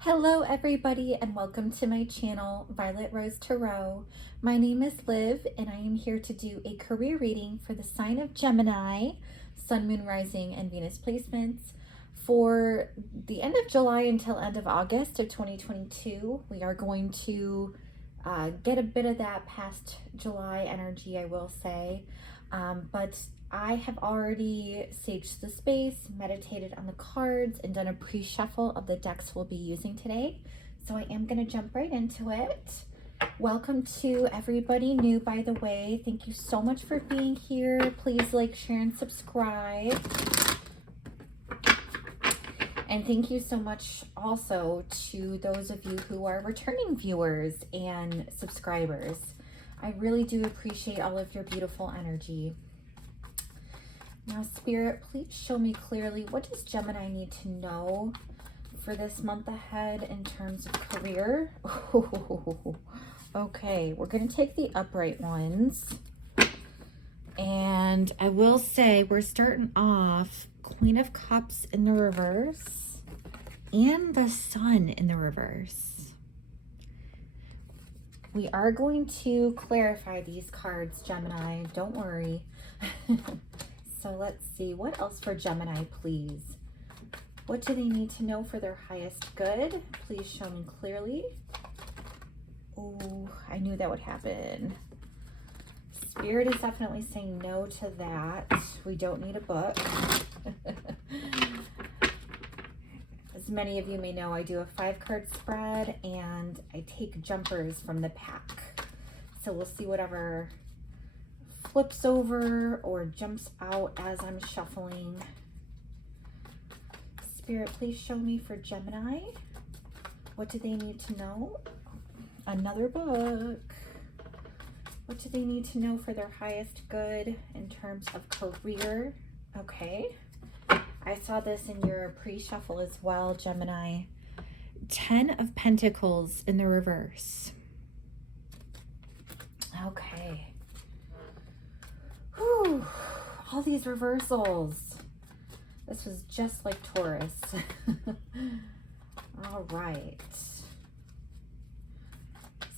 Hello everybody and welcome to my channel, Violet Rose Tarot. My name is Liv and I am here to do a career reading for the sign of Gemini, Sun, Moon, Rising, and Venus placements for the end of July until end of August of 2022. We are going to get a bit of that past July energy, I will say, but I have already saged the space, meditated on the cards, and done a pre-shuffle of the decks we'll be using today. So I am going to jump right into it. Welcome to everybody new, by the way. Thank you so much for being here. Please like, share, and subscribe. And thank you so much also to those of you who are returning viewers and subscribers. I really do appreciate all of your beautiful energy. Now, Spirit, please show me clearly, what does Gemini need to know for this month ahead in terms of career? Okay, we're going to take the upright ones. And I will say we're starting off Queen of Cups in the reverse and the Sun in the reverse. We are going to clarify these cards, Gemini. Don't worry. So let's see, what else for Gemini, please? What do they need to know for their highest good? Please show me clearly. Oh, I knew that would happen. Spirit is definitely saying no to that. We don't need a book. As many of you may know, I do a 5-card spread and I take jumpers from the pack. So we'll see whatever flips over or jumps out as I'm shuffling. Spirit, please show me for Gemini. What do they need to know? Another book. What do they need to know for their highest good in terms of career? Okay. I saw this in your pre-shuffle as well, Gemini. 10 of Pentacles in the reverse. Okay. Whew, all these reversals. This was just like Taurus. All right.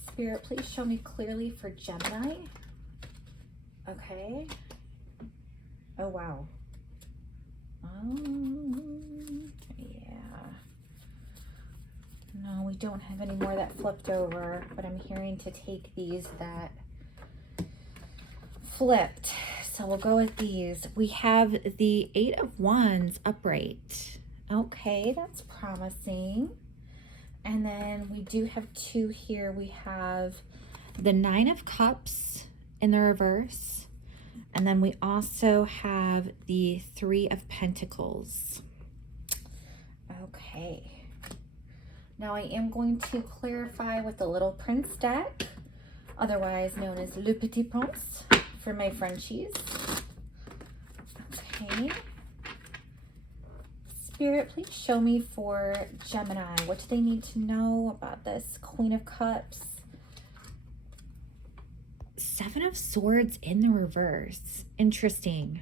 Spirit, please show me clearly for Gemini. Okay. Oh, wow. Yeah. No, we don't have any more that flipped over, but I'm hearing to take these that flipped. So we'll go with these. We have the 8 of Wands upright. Okay, that's promising. And then we do have 2 here. We have the 9 of Cups in the reverse. And then we also have the 3 of Pentacles. Okay. Now I am going to clarify with the Little Prince deck, otherwise known as Le Petit Prince, for my Frenchies. Okay. Spirit, please show me for Gemini. What do they need to know about this Queen of Cups? 7 of Swords in the reverse. Interesting.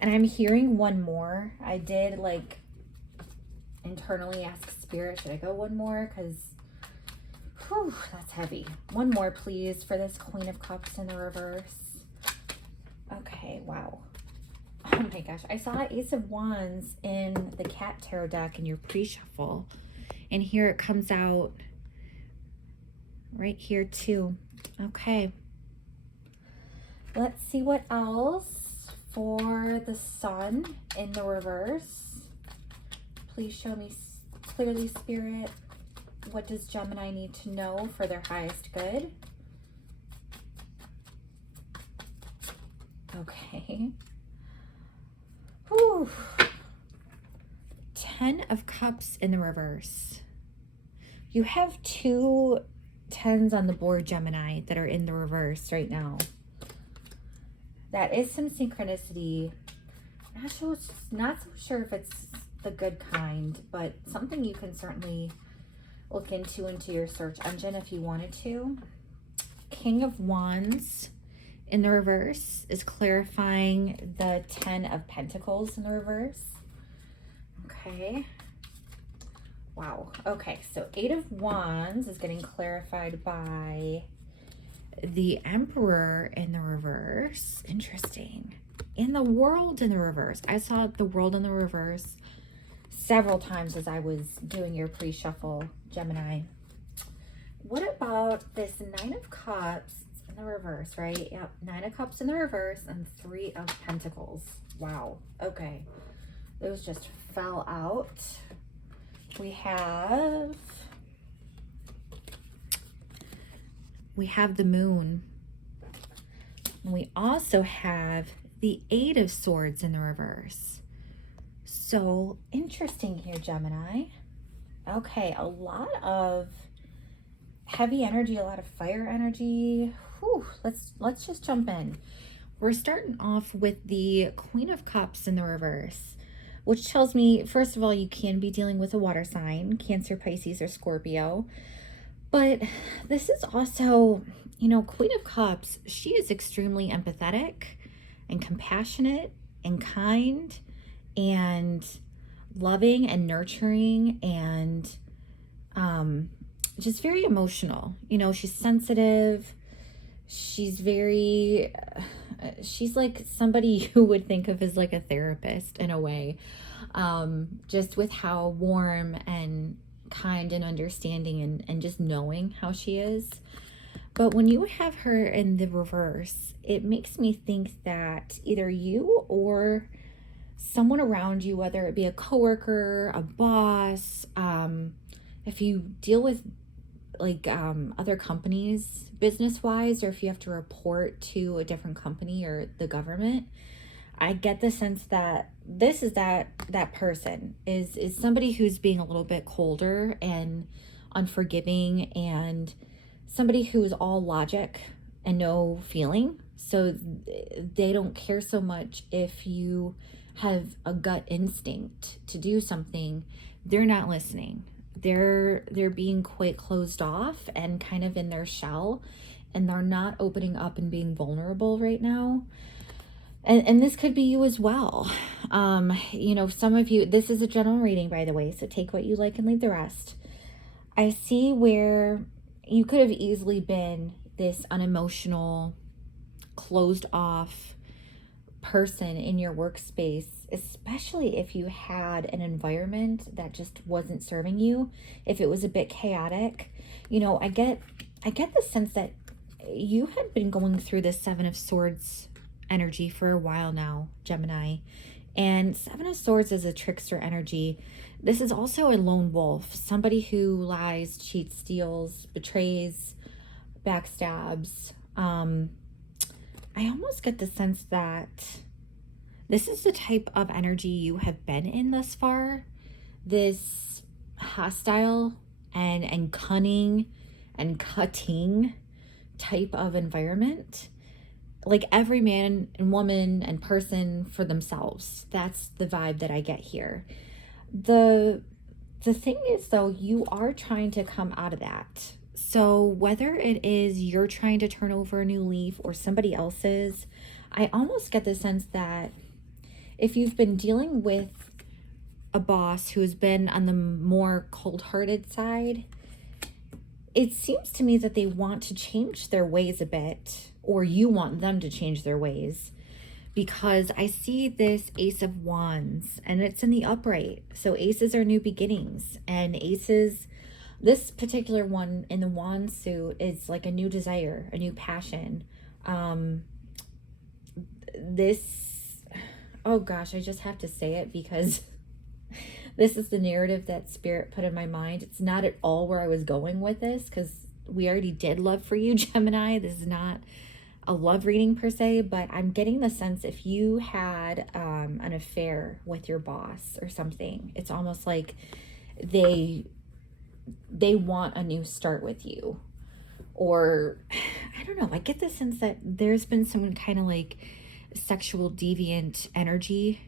And I'm hearing one more. I did like internally ask Spirit, should I go one more? Because that's heavy. One more, please, for this Queen of Cups in the reverse. Okay, wow. Oh my gosh, I saw Ace of Wands in the Cat Tarot deck in your pre-shuffle. And here it comes out right here too. Okay. Let's see what else for the Sun in the reverse. Please show me clearly, Spirit. What does Gemini need to know for their highest good? Okay. Whew. 10 of Cups in the reverse. You have 2 10s on the board, Gemini, that are in the reverse right now. That is some synchronicity. Not so sure if it's the good kind, but something you can certainly look into your search engine if you wanted to. King of Wands in the reverse is clarifying the 10 of Pentacles in the reverse. Okay. Wow. Okay, so Eight of Wands is getting clarified by the Emperor in the reverse. Interesting. In the World in the reverse. I saw the World in the reverse several times as I was doing your pre-shuffle, Gemini. What about this Nine of Cups in the reverse, right? Yep, Nine of Cups in the reverse and Three of Pentacles. Wow. Okay. Those just fell out. We have the Moon. And we also have the Eight of Swords in the reverse. So interesting here, Gemini. Okay, a lot of heavy energy, a lot of fire energy. Whew, let's just jump in. We're starting off with the Queen of Cups in the reverse, which tells me, first of all, you can be dealing with a water sign, Cancer, Pisces, or Scorpio. But this is also, you know, Queen of Cups, she is extremely empathetic and compassionate and kind and loving and nurturing and just very emotional. You know, she's sensitive. She's very, she's like somebody you would think of as like a therapist in a way, just with how warm and kind and understanding and just knowing how she is. But when you have her in the reverse, it makes me think that either you or someone around you, whether it be a coworker, a boss, if you deal with like other companies business wise, or if you have to report to a different company or the government, I get the sense that this is that person is somebody who's being a little bit colder and unforgiving, and somebody who's all logic and no feeling. So they don't care so much if you have a gut instinct to do something. They're not listening. They're being quite closed off and kind of in their shell, and they're not opening up and being vulnerable right now. And this could be you as well. You know, some of you, this is a general reading, by the way, so take what you like and leave the rest. I see where you could have easily been this unemotional, closed off person in your workspace, especially if you had an environment that just wasn't serving you, if it was a bit chaotic. You know, I get the sense that you had been going through the Seven of Swords energy for a while now, Gemini. And Seven of Swords is a trickster energy. This is also a lone wolf, somebody who lies, cheats, steals, betrays, backstabs. I almost get the sense that this is the type of energy you have been in thus far. This hostile and cunning and cutting type of environment. Like every man and woman and person for themselves. That's the vibe that I get here. The thing is, though, you are trying to come out of that. So whether it is you're trying to turn over a new leaf or somebody else's, I almost get the sense that if you've been dealing with a boss who's been on the more cold-hearted side, it seems to me that they want to change their ways a bit, or you want them to change their ways, because I see this Ace of Wands and it's in the upright. So aces are new beginnings, and aces, this particular one in the wand suit, is like a new desire, a new passion. Oh gosh, I just have to say it because this is the narrative that Spirit put in my mind. It's not at all where I was going with this, because we already did love for you, Gemini. This is not a love reading per se, but I'm getting the sense if you had an affair with your boss or something, it's almost like they want a new start with you. Or I don't know, I get the sense that there's been some kind of like sexual deviant energy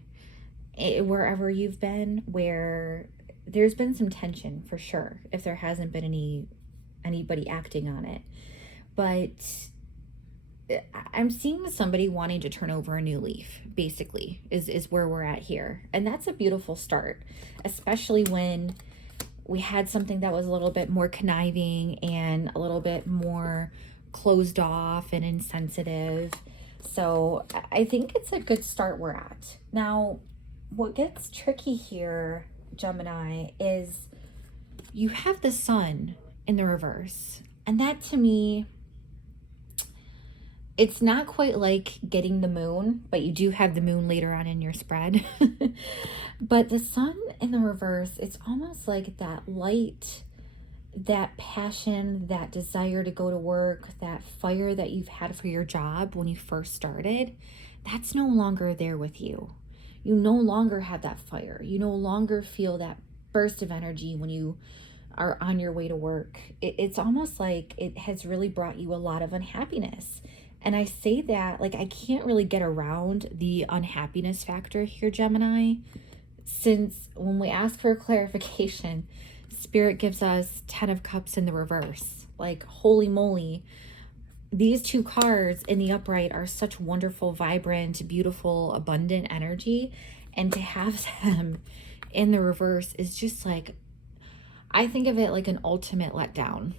wherever you've been, where there's been some tension for sure, if there hasn't been anybody acting on it. But I'm seeing somebody wanting to turn over a new leaf, basically, is where we're at here. And that's a beautiful start, especially when we had something that was a little bit more conniving and a little bit more closed off and insensitive. So I think it's a good start we're at. Now, what gets tricky here, Gemini, is you have the sun in the reverse. And that to me, it's not quite like getting the moon, but you do have the moon later on in your spread. But the sun in the reverse, it's almost like that light, that passion, that desire to go to work, that fire that you've had for your job when you first started, that's no longer there with you. You no longer have that fire. You no longer feel that burst of energy when you are on your way to work. It's almost like it has really brought you a lot of unhappiness. And I say that like I can't really get around the unhappiness factor here, Gemini, since when we ask for clarification, Spirit gives us 10 of Cups in the reverse. Like, holy moly, these two cards in the upright are such wonderful, vibrant, beautiful, abundant energy. And to have them in the reverse is just like, I think of it like an ultimate letdown.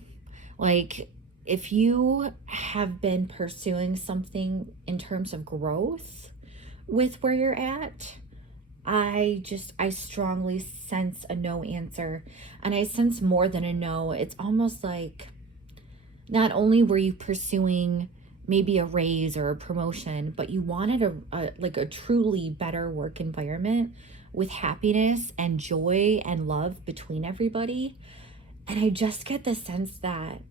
Like, if you have been pursuing something in terms of growth with where you're at, I strongly sense a no answer. And I sense more than a no. It's almost like not only were you pursuing maybe a raise or a promotion, but you wanted a truly better work environment with happiness and joy and love between everybody. And I just get the sense that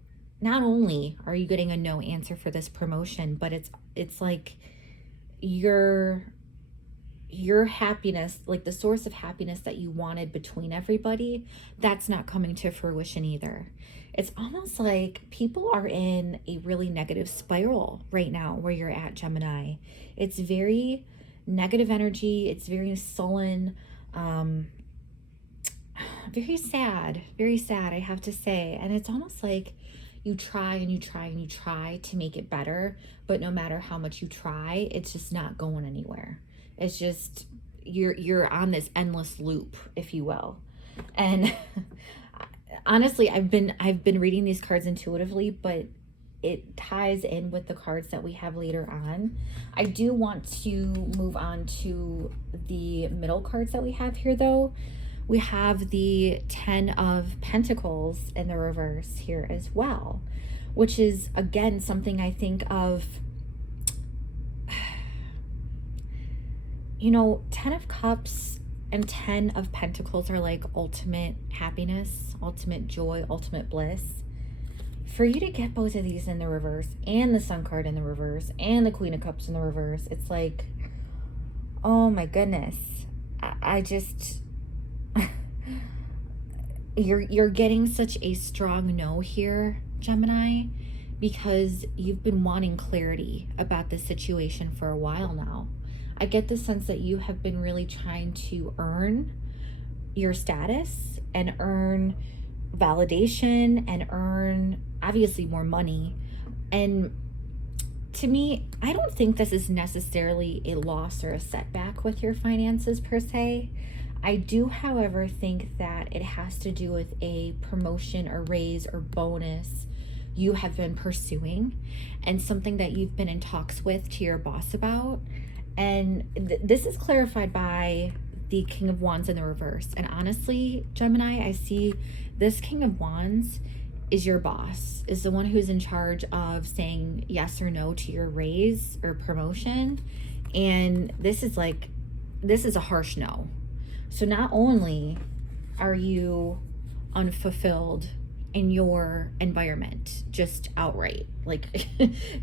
not only are you getting a no answer for this promotion, but it's like your happiness, like the source of happiness that you wanted between everybody, that's not coming to fruition either. It's almost like people are in a really negative spiral right now where you're at, Gemini. It's very negative energy. It's very sullen, very sad, I have to say. And it's almost like you try and you try and you try to make it better, but no matter how much you try, it's just not going anywhere. It's just, you're on this endless loop, if you will. And honestly, I've been reading these cards intuitively, but it ties in with the cards that we have later on. I do want to move on to the middle cards that we have here, though. We have the 10 of Pentacles in the reverse here as well, which is, again, something I think of, 10 of Cups and 10 of Pentacles are like ultimate happiness, ultimate joy, ultimate bliss. For you to get both of these in the reverse, and the Sun card in the reverse, and the Queen of Cups in the reverse, it's like, oh my goodness. I just... You're getting such a strong no here, Gemini, because you've been wanting clarity about the situation for a while now. I get the sense that you have been really trying to earn your status and earn validation and earn, obviously, more money. And to me, I don't think this is necessarily a loss or a setback with your finances per se. I do, however, think that it has to do with a promotion or raise or bonus you have been pursuing and something that you've been in talks with to your boss about. And this is clarified by the King of Wands in the reverse. And honestly, Gemini, I see this King of Wands is your boss, is the one who's in charge of saying yes or no to your raise or promotion. And this is a harsh no. So not only are you unfulfilled in your environment, just outright, like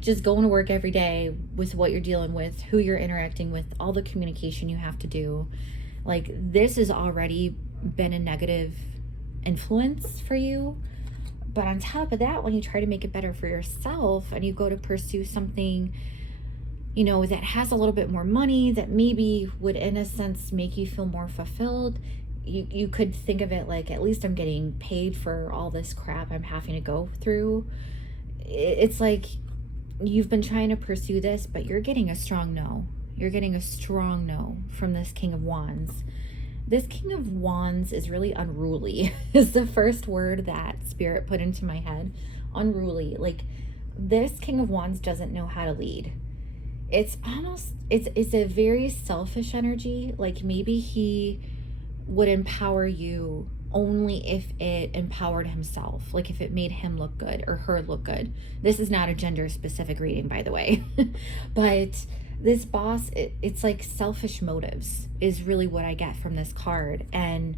just going to work every day with what you're dealing with, who you're interacting with, all the communication you have to do, like this has already been a negative influence for you. But on top of that, when you try to make it better for yourself and you go to pursue something, that has a little bit more money, that maybe would, in a sense, make you feel more fulfilled, you could think of it like, at least I'm getting paid for all this crap I'm having to go through. It's like you've been trying to pursue this, but you're getting a strong no. You're getting a strong no from this King of Wands. This King of Wands is really unruly is the first word that Spirit put into my head. Unruly. Like, this King of Wands doesn't know how to lead. It's almost, it's a very selfish energy. Like, maybe he would empower you only if it empowered himself, like if it made him look good or her look good. This is not a gender specific reading, by the way. But this boss, it's like selfish motives is really what I get from this card. And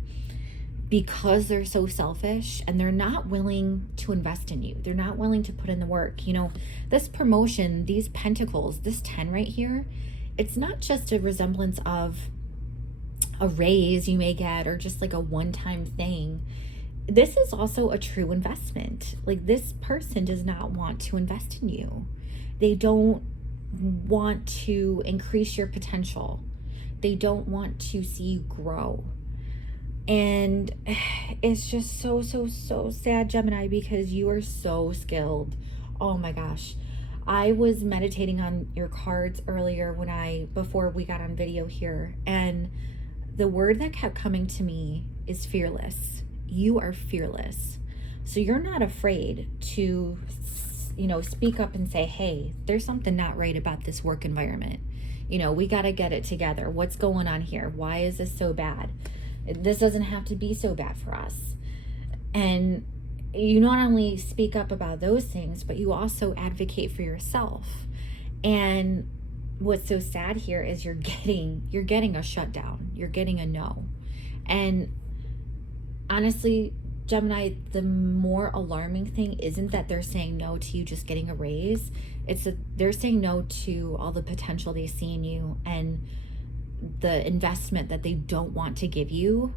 because they're so selfish and they're not willing to invest in you, they're not willing to put in the work. You know, this promotion, these pentacles, this 10 right here, it's not just a resemblance of a raise you may get or just like a one-time thing. This is also a true investment. Like, this person does not want to invest in you. They don't want to increase your potential. They don't want to see you grow. And it's just so sad, Gemini, because you are so skilled. Oh my gosh. I was meditating on your cards earlier before we got on video here, and the word that kept coming to me is fearless. You are fearless. So you're not afraid to, you know, speak up and say, hey, there's something not right about this work environment. You know, we got to get it together. What's going on here? Why is this so bad? This doesn't have to be so bad for us. And you not only speak up about those things, but you also advocate for yourself. And what's so sad here is you're getting a shutdown. You're getting a no. And honestly, Gemini, the more alarming thing isn't that they're saying no to you just getting a raise. It's that they're saying no to all the potential they see in you and the investment that they don't want to give you.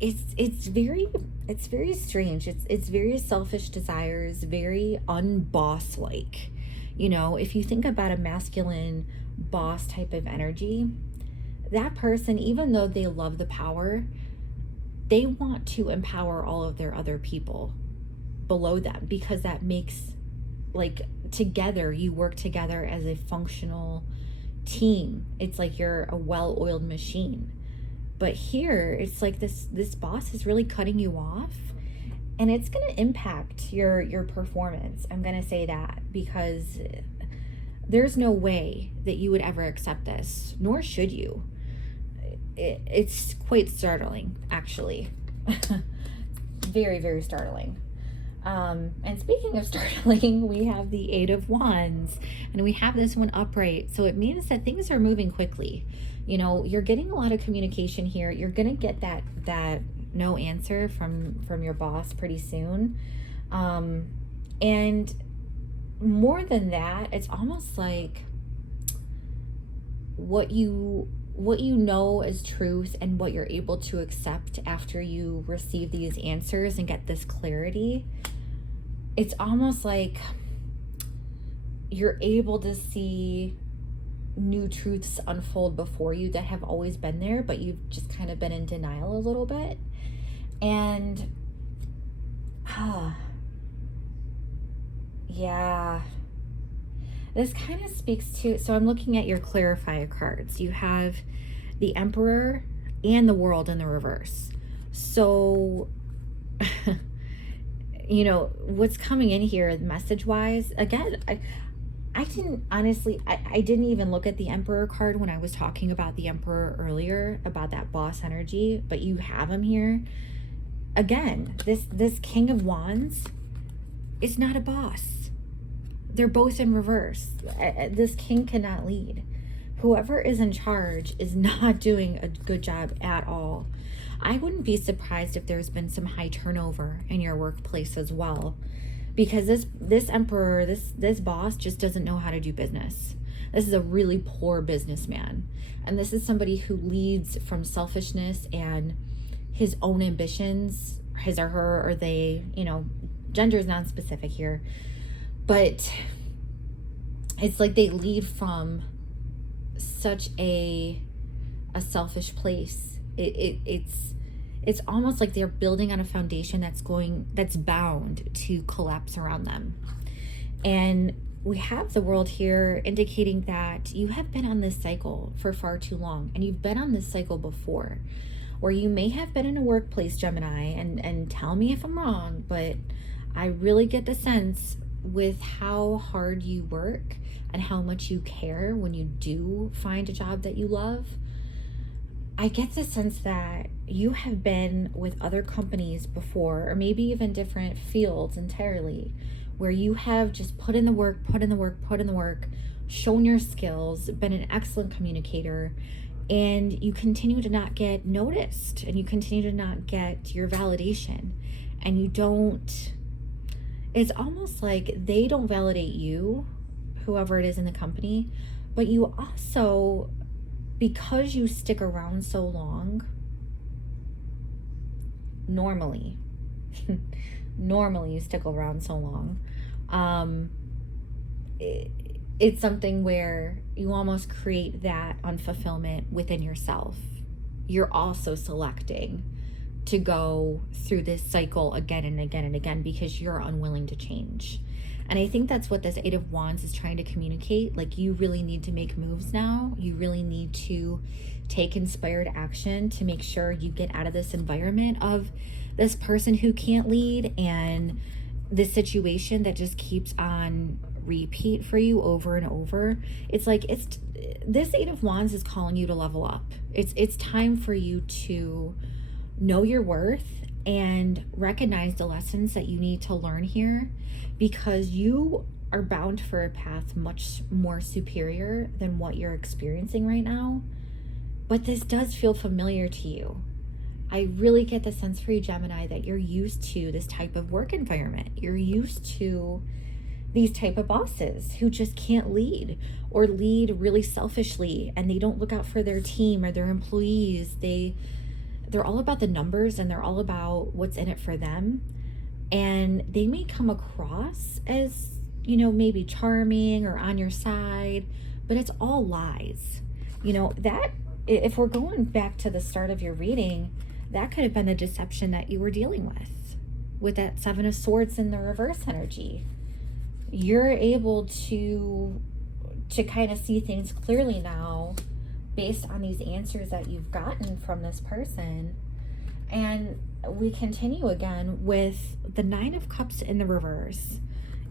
It's very strange. It's very selfish desires, very unboss like. You know, if you think about a masculine boss type of energy, that person, even though they love the power, they want to empower all of their other people below them, because that makes, like, together, you work together as a functional team. It's like you're a well-oiled machine. But here, it's like this boss is really cutting you off. And it's going to impact your performance. I'm going to say that, because there's no way that you would ever accept this, nor should you. It's quite startling, actually. Very startling. And speaking of startling, we have the 8 of Wands, and we have this one upright. So it means that things are moving quickly. You know, you're getting a lot of communication here. You're going to get that no answer from your boss pretty soon. And more than that, it's almost like what you know as truth and what you're able to accept after you receive these answers and get this clarity. It's almost like you're able to see new truths unfold before you that have always been there, but you've just kind of been in denial a little bit. And yeah, this kind of speaks to, so I'm looking at your clarifier cards. You have the Emperor and the World in the reverse. So you know what's coming in here message wise. Again, I didn't honestly, I didn't even look at the Emperor card when I was talking about the Emperor earlier, about that boss energy, but you have him here. Again, this King of Wands is not a boss. They're both in reverse. This king cannot lead. Whoever is in charge is not doing a good job at all. I wouldn't be surprised if there's been some high turnover in your workplace as well, because this emperor, this boss just doesn't know how to do business. This is a really poor businessman, and this is somebody who leads from selfishness and his own ambitions, his or her, or they, you know, gender is non-specific here, but it's like they lead from such a selfish place. It's almost like they're building on a foundation that's bound to collapse around them. And we have the World here indicating that you have been on this cycle for far too long, and you've been on this cycle before. or you may have been in a workplace, Gemini, and tell me if I'm wrong, but I really get the sense with how hard you work and how much you care when you do find a job that you love. I get the sense that you have been with other companies before, or maybe even different fields entirely, where you have just put in the work, shown your skills, been an excellent communicator, and you continue to not get noticed, and you continue to not get your validation, and you don't, it's almost like they don't validate you, whoever it is in the company, but you also, because you stick around so long, normally you stick around so long, it's something where you almost create that unfulfillment within yourself. You're also selecting to go through this cycle again and again and again because you're unwilling to change. And I think that's what this Eight of Wands is trying to communicate. Like, you really need to make moves now. You really need to take inspired action to make sure you get out of this environment of this person who can't lead and this situation that just keeps on repeat for you over and over. It's like, this Eight of Wands is calling you to level up. It's time for you to know your worth and recognize the lessons that you need to learn here, because you are bound for a path much more superior than what you're experiencing right now. But this does feel familiar to you. I really get the sense for you, Gemini, that you're used to this type of work environment. You're used to these type of bosses who just can't lead, or lead really selfishly, and they don't look out for their team or their employees. They're all about the numbers, and they're all about what's in it for them. And they may come across as, maybe charming or on your side, but it's all lies. That, if we're going back to the start of your reading, that could have been the deception that you were dealing with that Seven of Swords in the reverse energy. You're able to kind of see things clearly now based on these answers that you've gotten from this person. And we continue again with the Nine of Cups in the reverse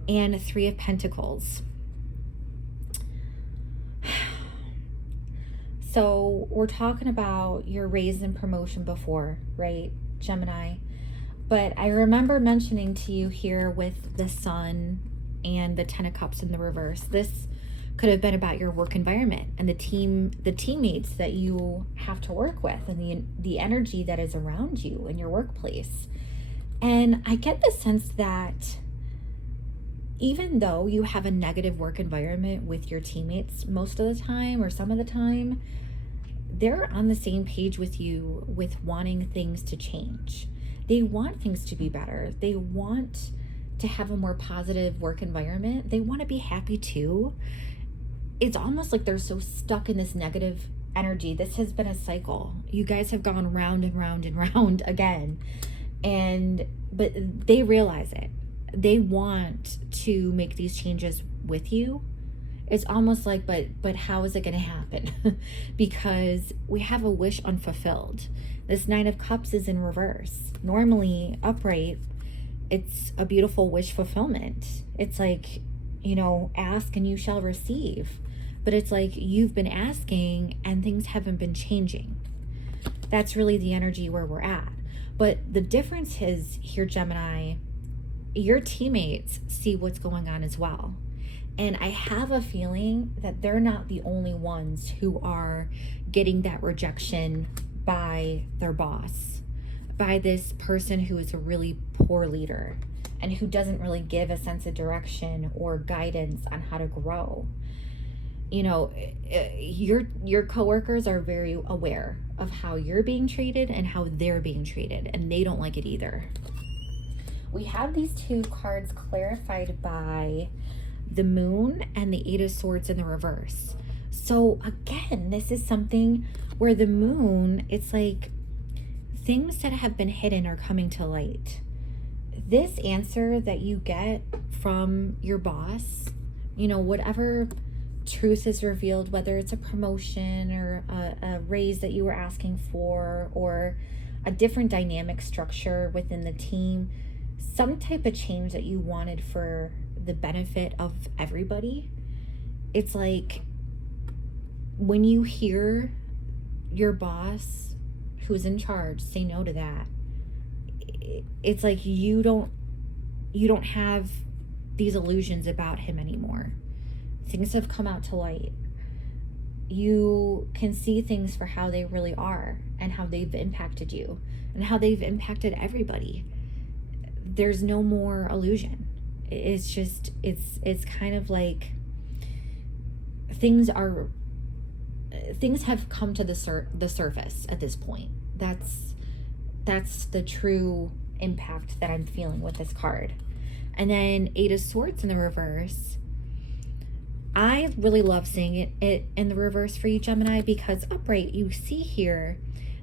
and Three of Pentacles. So we're talking about your raise and promotion before, right, Gemini? But I remember mentioning to you here with the Sun and the Ten of Cups in the reverse, this could have been about your work environment and the teammates that you have to work with, and the energy that is around you in your workplace. And I get the sense that even though you have a negative work environment with your teammates most of the time, or some of the time, they're on the same page with you with wanting things to change. They want things to be better. They want to have a more positive work environment. They want to be happy too. It's almost like they're so stuck in this negative energy. This has been a cycle. You guys have gone round and round and round again. But they realize it. They want to make these changes with you. It's almost like, but how is it going to happen? Because we have a wish unfulfilled. This Nine of Cups is in reverse. Normally, upright, it's a beautiful wish fulfillment. It's like, ask and you shall receive. But it's like you've been asking and things haven't been changing. That's really the energy where we're at. But the difference is here, Gemini, your teammates see what's going on as well. And I have a feeling that they're not the only ones who are getting that rejection by their boss, by this person who is a really poor leader and who doesn't really give a sense of direction or guidance on how to grow. Your coworkers are very aware of how you're being treated and how they're being treated, and they don't like it either. We have these two cards clarified by the Moon and the Eight of Swords in the reverse. So again, this is something where the Moon, it's like things that have been hidden are coming to light. This answer that you get from your boss, whatever truth is revealed, whether it's a promotion or a raise that you were asking for, or a different dynamic structure within the team, some type of change that you wanted for the benefit of everybody. It's like when you hear your boss who's in charge say no to that, it's like you don't have these illusions about him anymore. Things have come out to light. You can see things for how they really are and how they've impacted you and how they've impacted everybody. There's no more illusion. It's just, it's kind of like things have come to the surface at this point. That's the true impact that I'm feeling with this card. And then Eight of Swords in the reverse. I really love seeing it in the reverse for you, Gemini, because upright, you see here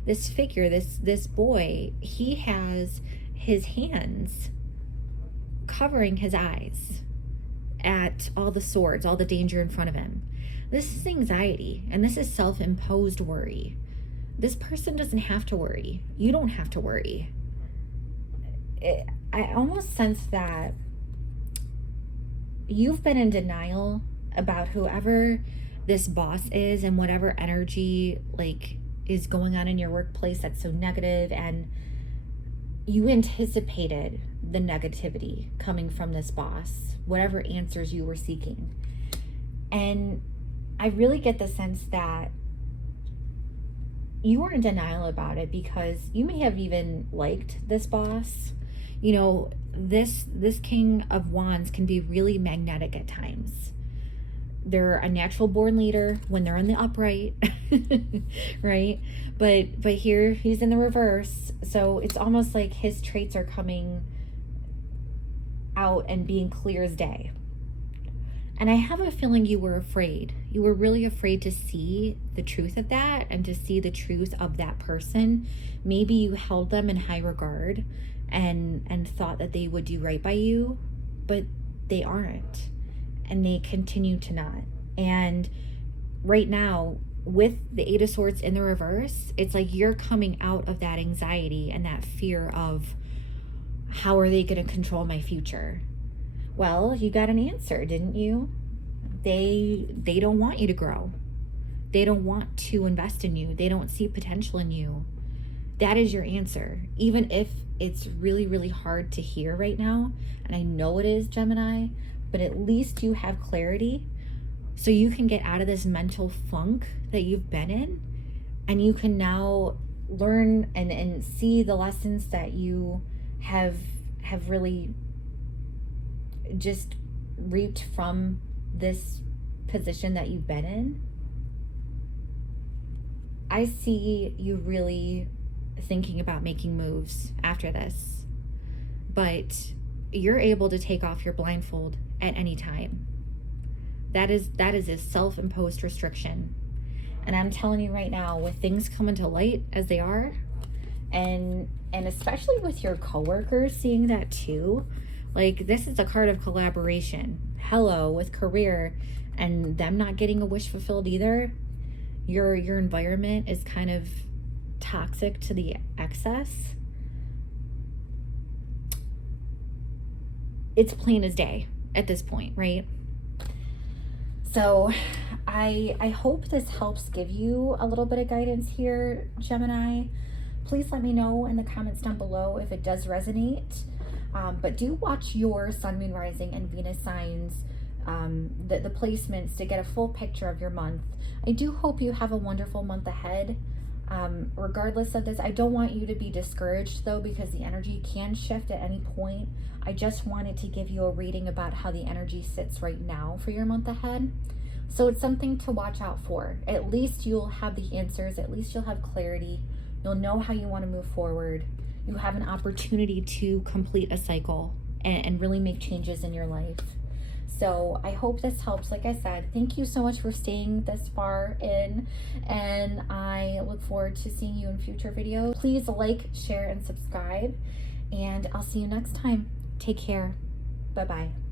this figure, this boy, he has his hands covering his eyes at all the swords, all the danger in front of him. This is anxiety, and this is self-imposed worry. This person doesn't have to worry. You don't have to worry. I almost sense that you've been in denial about whoever this boss is and whatever energy like is going on in your workplace that's so negative, and you anticipated the negativity coming from this boss, whatever answers you were seeking. And I really get the sense that you were in denial about it because you may have even liked this boss. You know, this King of Wands can be really magnetic at times. They're a natural born leader when they're in the upright, right? But here he's in the reverse. So it's almost like his traits are coming out and being clear as day. And I have a feeling you were afraid. You were really afraid to see the truth of that and to see the truth of that person. Maybe you held them in high regard and thought that they would do right by you, but they aren't. And they continue to not. And right now, with the Eight of Swords in the reverse, it's like you're coming out of that anxiety and that fear of, how are they going to control my future? Well, you got an answer, didn't you? They don't want you to grow. They don't want to invest in you. They don't see potential in you. That is your answer. Even if it's really, really hard to hear right now, and I know it is, Gemini, but at least you have clarity so you can get out of this mental funk that you've been in, and you can now learn and see the lessons that you have really just reaped from this position that you've been in. I see you really thinking about making moves after this, but you're able to take off your blindfold at any time. That is a self-imposed restriction. And I'm telling you right now, with things coming to light as they are, and especially with your coworkers seeing that too, like this is a card of collaboration. Hello, with career and them not getting a wish fulfilled either. Your environment is kind of toxic to the excess. It's plain as day at this point, right? So I hope this helps give you a little bit of guidance here, Gemini. Please let me know in the comments down below if it does resonate. But do watch your Sun, Moon, Rising, and Venus signs, the placements, to get a full picture of your month. I do hope you have a wonderful month ahead. Regardless of this, I don't want you to be discouraged though, because the energy can shift at any point. I just wanted to give you a reading about how the energy sits right now for your month ahead. So it's something to watch out for. At least you'll have the answers. At least you'll have clarity. You'll know how you want to move forward. You have an opportunity to complete a cycle and really make changes in your life. So I hope this helps. Like I said, thank you so much for staying this far in, and I look forward to seeing you in future videos. Please like, share, and subscribe, and I'll see you next time. Take care. Bye-bye.